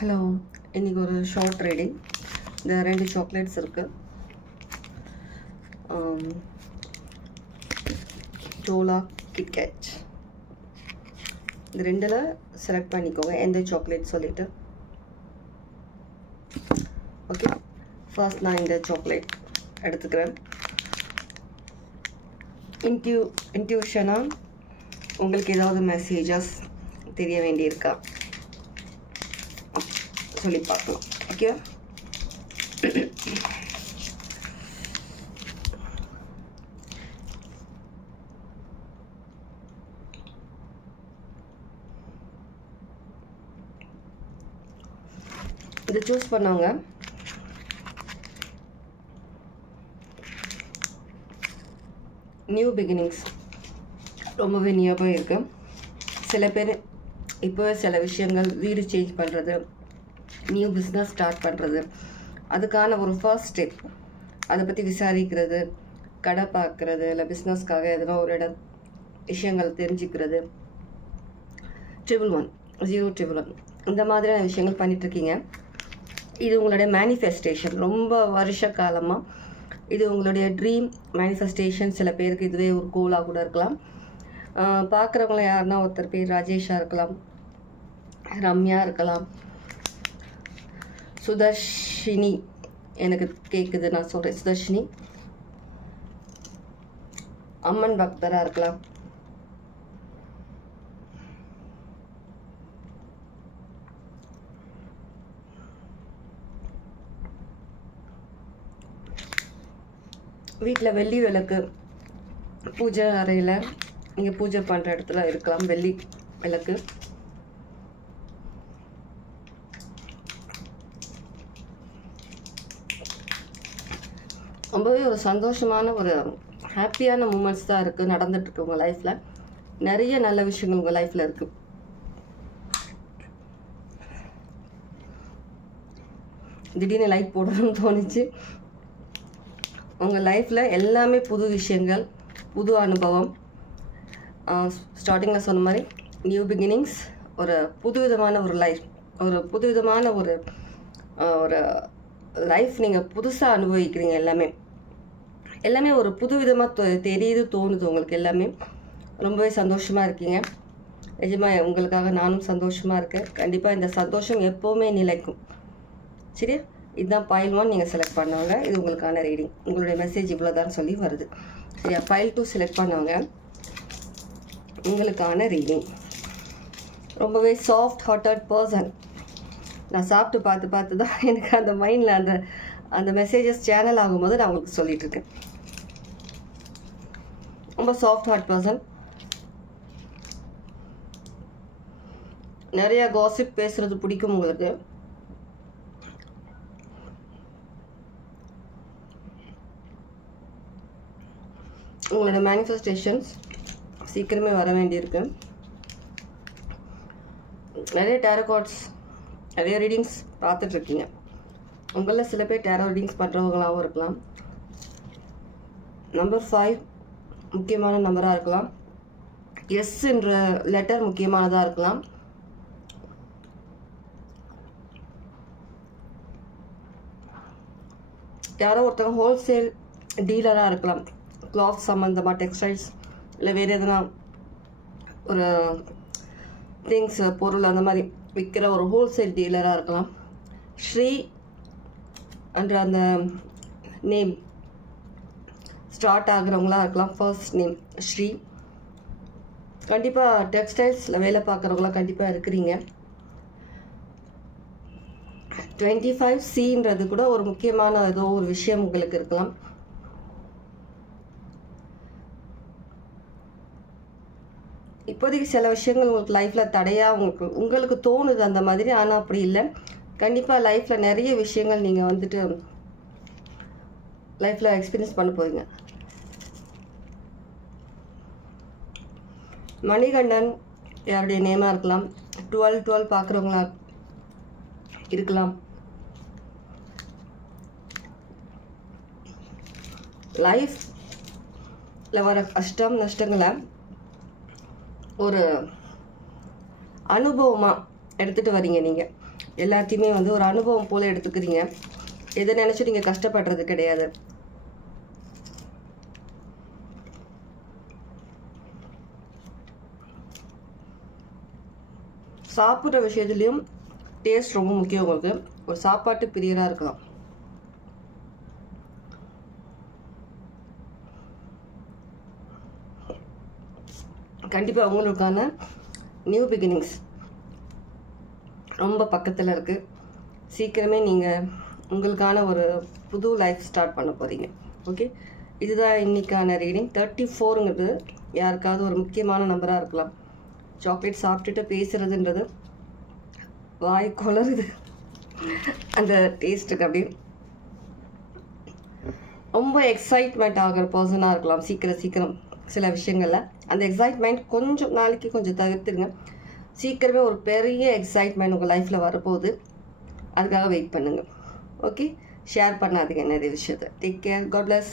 Hello, இன்றைக்கி ஒரு short reading. இந்த 2 சாக்லேட்ஸ் இருக்குது. டோலா கிட்கேட். இந்த 2ல் செலக்ட் பண்ணிக்கோங்க எந்த சாக்லேட் சொல்லிவிட்டு. ஓகே, ஃபர்ஸ்ட் நான் இந்த சாக்லேட் எடுத்துக்கிறேன். இன்ட்யூஷனாக உங்களுக்கு ஏதாவது மெசேஜஸ் தெரிய வேண்டியிருக்கா சொல்லி பார்க்கலாம். ஓகே, இதை சூஸ் பண்ணவங்க நியூ பிகினிங்ஸ் ரொம்பவே நியர்பை இருக்குது. சில பேர் இப்போவே சில விஷயங்கள் வீடு சேஞ்ச் பண்ணுறது, நியூ பிஸ்னஸ் ஸ்டார்ட் பண்ணுறது, அதுக்கான ஒரு ஃபர்ஸ்ட் ஸ்டெப், அதை பற்றி விசாரிக்கிறது, கடை பார்க்குறது, இல்லை பிஸ்னஸ்க்காக எதனா ஒரு விஷயங்கள் தெரிஞ்சுக்கிறது, 011 இந்த மாதிரியான விஷயங்கள் பண்ணிகிட்ருக்கீங்க. இது உங்களுடைய மேனிஃபெஸ்டேஷன். ரொம்ப வருஷ காலமாக இது உங்களுடைய ட்ரீம் மேனிஃபெஸ்டேஷன். சில பேருக்கு இதுவே ஒரு கோலாக கூட இருக்கலாம். பார்க்குறவங்கள யாருன்னா ஒருத்தர் பேர் ராஜேஷாக இருக்கலாம், ரம்யா இருக்கலாம், சுதர்ஷினி எனக்கு கேட்குது, நான் சொல்கிறேன் சுதர்ஷினி, அம்மன் பக்தராக இருக்கலாம், வீட்டில் வெள்ளி விளக்கு பூஜை அறையில் நீங்கள் பூஜை பண்ணுற இடத்துல இருக்கலாம் வெள்ளி விளக்கு. ரொம்பவே ஒரு சந்தோஷமான ஒரு ஹாப்பியான மூமெண்ட்ஸ் தான் இருக்குது நடந்துட்டுருக்கு உங்கள் லைஃப்பில். நிறைய நல்ல விஷயங்கள் உங்கள் லைஃப்பில் இருக்குது. திடீர்னு லைட் போடணும்னு தோணுச்சு. உங்கள் லைஃப்பில் எல்லாமே புது விஷயங்கள், புது அனுபவம். ஸ்டார்டிங்கில் சொன்ன மாதிரி நியூ பிகினிங்ஸ், ஒரு புதுவிதமான ஒரு லைஃப், ஒரு புதுவிதமான ஒரு லைஃப் நீங்கள் புதுசாக அனுபவிக்கிறீங்க. எல்லாமே ஒரு புதுவிதமாக தெரியுது, தோணுது உங்களுக்கு. எல்லாமே ரொம்பவே சந்தோஷமாக இருக்கீங்க. நிஜமாக உங்களுக்காக நானும் சந்தோஷமாக இருக்கேன். கண்டிப்பாக இந்த சந்தோஷம் எப்போவுமே நிலைக்கும். சரியா? இதுதான் ஃபைல் 1 நீங்கள் செலக்ட் பண்ணவங்க. இது உங்களுக்கான ரீடிங். உங்களுடைய மெசேஜ் இவ்வளோதான் சொல்லி வருது. சரியா? ஃபைல் 2 செலக்ட் பண்ணவங்க உங்களுக்கான ரீடிங். ரொம்பவே சாஃப்ட் ஹார்ட்டட் பர்சன். நான் சாப்பிட்டு பார்த்து தான் எனக்கு அந்த மைண்டில் அந்த மெசேஜஸ் சேனல் ஆகும்போது நான் உங்களுக்கு சொல்லிகிட்ருக்கேன். ரொம்ப சாஃப்ட் ஹார்ட் பர்சன். நிறையா காசிப் பேசுகிறது பிடிக்கும் உங்களுக்கு. உங்களோட மேனிஃபெஸ்டேஷன்ஸ் சீக்கிரமே வர வேண்டியிருக்கு. நிறைய டேரோ கார்ட்ஸ், நிறைய ரீடிங்ஸ் பார்த்துட்ருக்கீங்க. உங்களில் சில பேர் டேரோ ரீடிங்ஸ் பண்ணுறவங்களாகவும் இருக்கலாம். நம்பர் 5 முக்கியமான நம்பராக இருக்கலாம். எஸ்ன்ற லெட்டர் முக்கியமானதாக இருக்கலாம். யாரோ ஒருத்தவங்க ஹோல்சேல் டீலராக இருக்கலாம். கிளாத் சம்மந்தமாக, டெக்ஸ்டைல்ஸ், இல்லை வேறு எதனா ஒரு திங்ஸ், பொருள் அந்த மாதிரி விற்கிற ஒரு ஹோல்சேல் டீலராக இருக்கலாம். ஸ்ரீ என்ற அந்த நேம் ஸ்டார்ட் ஆகுறவங்களா இருக்கலாம். First name Shri. கண்டிப்பாக டெக்ஸ்டைல்ஸில் வேலை பார்க்குறவங்களாம் கண்டிப்பாக இருக்கிறீங்க. 25Cன்றது கூட ஒரு முக்கியமான ஏதோ ஒரு விஷயம் உங்களுக்கு இருக்கலாம். இப்போதைக்கு சில விஷயங்கள் உங்களுக்கு லைஃப்பில் தடையாக உங்களுக்கு தோணுது அந்த மாதிரி. ஆனால் அப்படி இல்லை. கண்டிப்பாக லைஃப்பில் நிறைய விஷயங்கள் நீங்கள் வந்துட்டு லைஃப்பில் எக்ஸ்பீரியன்ஸ் பண்ண போறீங்க. மணிகண்டன் யாருடைய நேமாக இருக்கலாம். 12 பார்க்குறவங்களா இருக்கலாம். லைஃப்பில் வர கஷ்டம் நஷ்டங்களை ஒரு அனுபவமாக எடுத்துகிட்டு வரீங்க. நீங்கள் எல்லாத்தையுமே வந்து ஒரு அனுபவம் போல் எடுத்துக்கிறீங்க. எதை நினச்சி நீங்கள் கஷ்டப்படுறது கிடையாது. சாப்பிட்ற விஷயத்துலேயும் டேஸ்ட் ரொம்ப முக்கியம். உங்களுக்கு ஒரு சாப்பாட்டு பிரியராக இருக்கலாம். கண்டிப்பாக உங்களுக்கான நியூ பிகினிங்ஸ் ரொம்ப பக்கத்தில் இருக்குது. சீக்கிரமே நீங்கள் உங்களுக்கான ஒரு புது லைஃப் ஸ்டார்ட் பண்ண போகிறீங்க. ஓகே, இதுதான் இன்றைக்கான ரீடிங். 34ங்கிறது யாருக்காவது ஒரு முக்கியமான நம்பராக இருக்கலாம். சாக்லேட் சாப்பிட்டுட்டு பேசுகிறதுன்றது வாய் கொளருது அந்த டேஸ்ட்டுக்கு. அப்படி ரொம்ப எக்ஸைட்மெண்ட் ஆகிற பர்சனாக இருக்கலாம். சீக்கிரம் சில விஷயங்களில் அந்த எக்ஸைட்மெண்ட் கொஞ்சம் நாளைக்கு கொஞ்சம் தவிர்த்துருங்க. சீக்கிரமே ஒரு பெரிய எக்ஸைட்மெண்ட் உங்கள் லைஃப்பில் வரப்போகுது. அதுக்காக வெயிட் பண்ணுங்கள். ஓகே, ஷேர் பண்ணாதீங்க நிறைய விஷயத்தை. Take care. God plus.